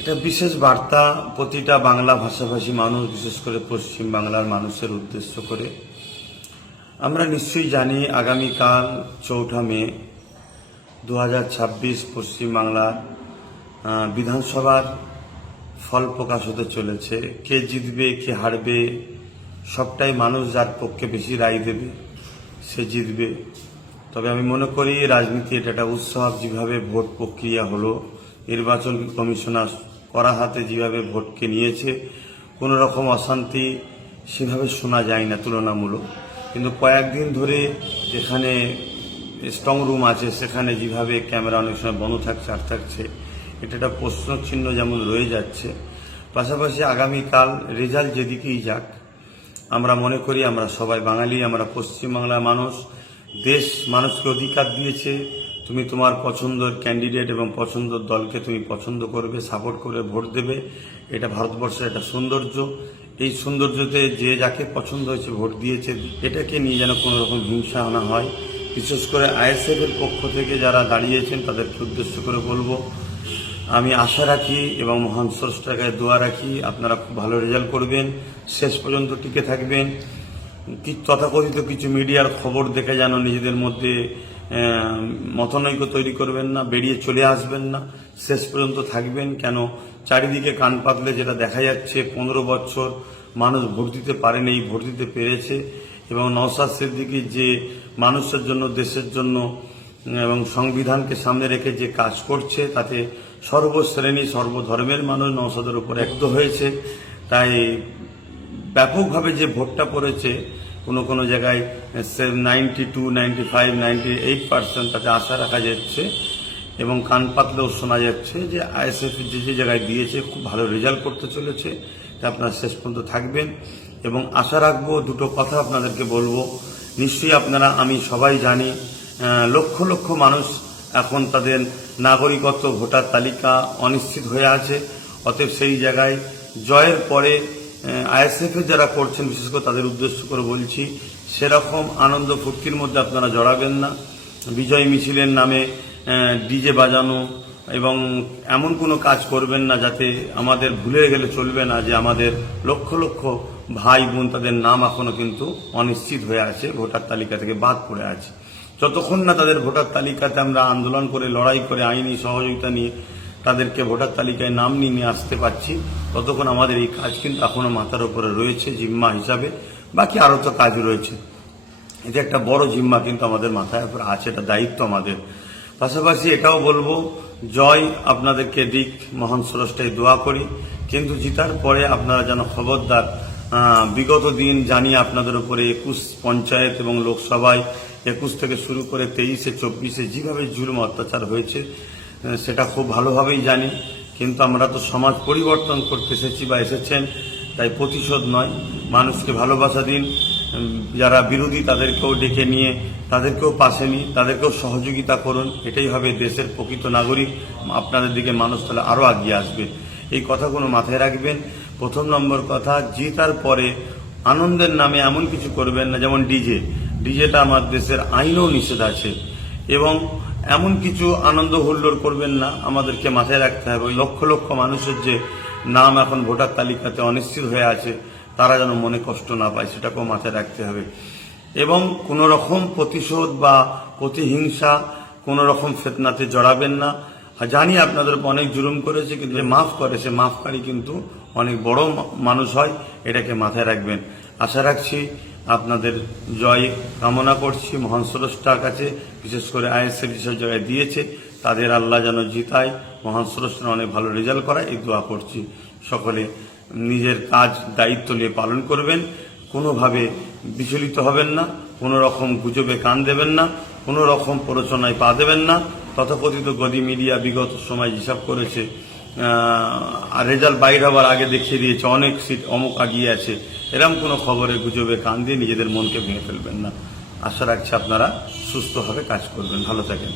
এটা বিশেষ বার্তা প্রতিটা বাংলা ভাষাভাষী মানুষ, বিশেষ করে পশ্চিম বাংলার মানুষের উদ্দেশ্য করে। আমরা নিশ্চয়ই জানি আগামীকাল 4 মে 2026 পশ্চিম বাংলার বিধানসভার ফল প্রকাশ হতে চলেছে। কে জিতবে কে হারবে সবটাই মানুষ যার পক্ষে বেশি রায় দেবে সে জিতবে। তবে আমি মনে করি রাজনীতি এটা একটা উৎসব। যেভাবে ভোট প্রক্রিয়া হলো, নির্বাচন কমিশনার করা হাতে যেভাবে ভোটকে নিয়েছে, কোনো রকম অশান্তি সেভাবে শোনা যায় না তুলনামূলক। কিন্তু কয়েকদিন ধরে যেখানে স্ট্রং রুম আছে সেখানে যেভাবে ক্যামেরা অনেক সময় বন্ধ থাকছে আর থাকছে, এটা একটা প্রশ্নচিহ্ন যেমন রয়ে যাচ্ছে। পাশাপাশি আগামীকাল রেজাল্ট যেদিকেই যাক, আমরা মনে করি আমরা সবাই বাঙালি, আমরা পশ্চিমবাংলার মানুষ। দেশ মানুষকে অধিকার দিয়েছে, তুমি তোমার পছন্দের ক্যান্ডিডেট এবং পছন্দের দলকে তুমি পছন্দ করবে, সাপোর্ট করে ভোট দেবে। এটা ভারতবর্ষের একটা সৌন্দর্য। এই সৌন্দর্যতে যে যাকে পছন্দ হয়েছে ভোট দিয়েছে, এটাকে নিয়ে যেন কোনো রকম হিংসা না হয়। বিশেষ করে আইএসএফ এর পক্ষ থেকে যারা দাঁড়িয়েছেন তাদেরকে উদ্দেশ্য করে বলবো, আমি আশা রাখি এবং মহান স্রষ্টার কাছে দোয়া রাখি আপনারা খুব ভালো রেজাল্ট করবেন, শেষ পর্যন্ত টিকে থাকবেন। তথাকথিত কিছু মিডিয়ার খবর দেখে যেন নিজেদের মধ্যে মতানৈক্য তৈরি করবেন না, বেরিয়ে চলে আসবেন না, শেষ পর্যন্ত থাকবেন। কেন চারিদিকে কান পাতলে যেটা দেখা যাচ্ছে, 15 বছর মানুষ ভোট দিতে পারেনি, ভোট দিতে পেরেছে। এবং নওশাদ সিদ্দিকী যে মানুষের জন্য, দেশের জন্য এবং সংবিধানকে সামনে রেখে যে কাজ করছে, তাতে সর্বশ্রেণী সর্বধর্মের মানুষ নওশাদের উপর একত্র হয়েছে। তাই ব্যাপকভাবে যে ভোটটা পড়েছে, কোনো জায়গায় 92, 95, 98% তাতে আশা রাখা যাচ্ছে। এবং কান পাতলেও শোনা যাচ্ছে যে আইএসএফ যে জায়গায় দিয়েছে খুব ভালো রেজাল্ট করতে চলেছে। তাই আপনারা শেষ পর্যন্ত থাকবেন এবং আশা রাখবো। দুটো কথা আপনাদেরকে বলবো, নিশ্চয়ই আপনারা, আমি সবাই জানি, লক্ষ লক্ষ মানুষ এখন তাদের নাগরিকত্ব ভোটার তালিকা অনিশ্চিত হয়ে আছে। অতএব সেই জায়গায় জয়ের পরে আইএসএফ এর যারা করছেন, বিশেষ করে তাদের উদ্দেশ্য করে বলছি, সেরকম আনন্দ ফুর্তির মধ্যে আপনারা জড়াবেন না। বিজয় মিছিলের নামে ডিজে বাজানো এবং এমন কোনো কাজ করবেন না যাতে আমাদের ভুলে গেলে চলবে না যে আমাদের লক্ষ লক্ষ ভাই বোন, তাদের নাম এখনো কিন্তু অনিশ্চিত হয়ে আছে, ভোটার তালিকা থেকে বাদ পড়ে আছে। যতক্ষণ না তাদের ভোটার তালিকাতে আমরা আন্দোলন করে, লড়াই করে, আইনি সহযোগিতা নিয়ে তাদেরকে ভোটার তালিকায় নাম নিয়ে আসতে পারছি, ততক্ষণ আমাদের এই কাজ কিন্তু এখনো মাথার উপরে রয়েছে জিম্মা হিসাবে। বাকি আরও তো কাজ রয়েছে, এটা একটা বড় জিম্মা কিন্তু আমাদের মাথায় উপরে আছে, এটা দায়িত্ব আমাদের। পাশাপাশি এটাও বলবো, জয় আপনাদেরকে দিক, মহান স্রষ্টায় দোয়া করি। কিন্তু জিতার পরে আপনারা যেন খবরদার, বিগত দিন জানি আপনাদের উপরে 21 পঞ্চায়েত এবং লোকসভায় 21 থেকে শুরু করে 23-এ 24-এ যেভাবে জুলুম অত্যাচার হয়েছে সেটা খুব ভালোভাবেই জানি। কিন্তু আমরা তো সমাজ পরিবর্তন করতে এসেছি বা এসেছেন, তাই প্রতিশোধ নয়, মানুষকে ভালোবাসা দিন। যারা বিরোধী তাদেরকেও ডেকে নিয়ে তাদেরকেও পাশে নিয়ে তাদেরকেও সহযোগিতা করুন। এটাই হবে দেশের প্রকৃত নাগরিক। আপনাদের দিকে মানুষ তাহলে আরও এগিয়ে আসবে। এই কথাগুলো মাথায় রাখবেন। প্রথম নম্বর কথা, জিতার পরে আনন্দের নামে এমন কিছু করবেন না, যেমন ডিজেটা আমার দেশের আইনেও নিষেধ আছে। এবং এমন কিছু আনন্দ হুল্লোড় করবেন না। আমাদেরকে মাথায় রাখতে হবে, ওই লক্ষ লক্ষ মানুষের যে নাম এখন ভোটার তালিকাতে অনিশ্চিত হয়ে আছে, তারা যেন মনে কষ্ট না পায়, সেটাকেও মাথায় রাখতে হবে। এবং কোনো রকম প্রতিশোধ বা প্রতিহিংসা, কোনো রকম ফিতনাতে জড়াবেন না। জানি আপনাদের অনেক জুলুম করেছে, কিন্তু যে মাফ করে সে মাফকারী কিন্তু অনেক বড় মানুষ হয়, এটাকে মাথায় রাখবেন। আশা রাখছি আপনাদের জয় কামনা করছি মহান স্রষ্টার কাছে। বিশেষ করে আইএসএফ যেসব জায়গায় দিয়েছে তাদের আল্লাহ যেন জিতায়, মহান স্রষ্টার অনেক ভালো রেজাল্ট করায়, এই দোয়া করছি। সকলে নিজের কাজ দায়িত্ব নিয়ে পালন করবেন, কোনোভাবে বিচলিত হবেন না, কোনো রকম গুজবে কান দেবেন না, কোনো রকম প্ররোচনায় পা দেবেন না। তথাকথিত গদি মিডিয়া বিগত সময় যেসব করেছে, আর রেজাল্ট বাইর হবার আগে দেখিয়ে দিয়েছে অনেক সিট অমুক আগিয়ে আছে, এরকম কোনো খবরে গুজবে কান দিয়ে নিজেদের মনকে ভেঙে ফেলবেন না। আশা রাখছি আপনারা সুস্থভাবে কাজ করবেন। ভালো থাকেন।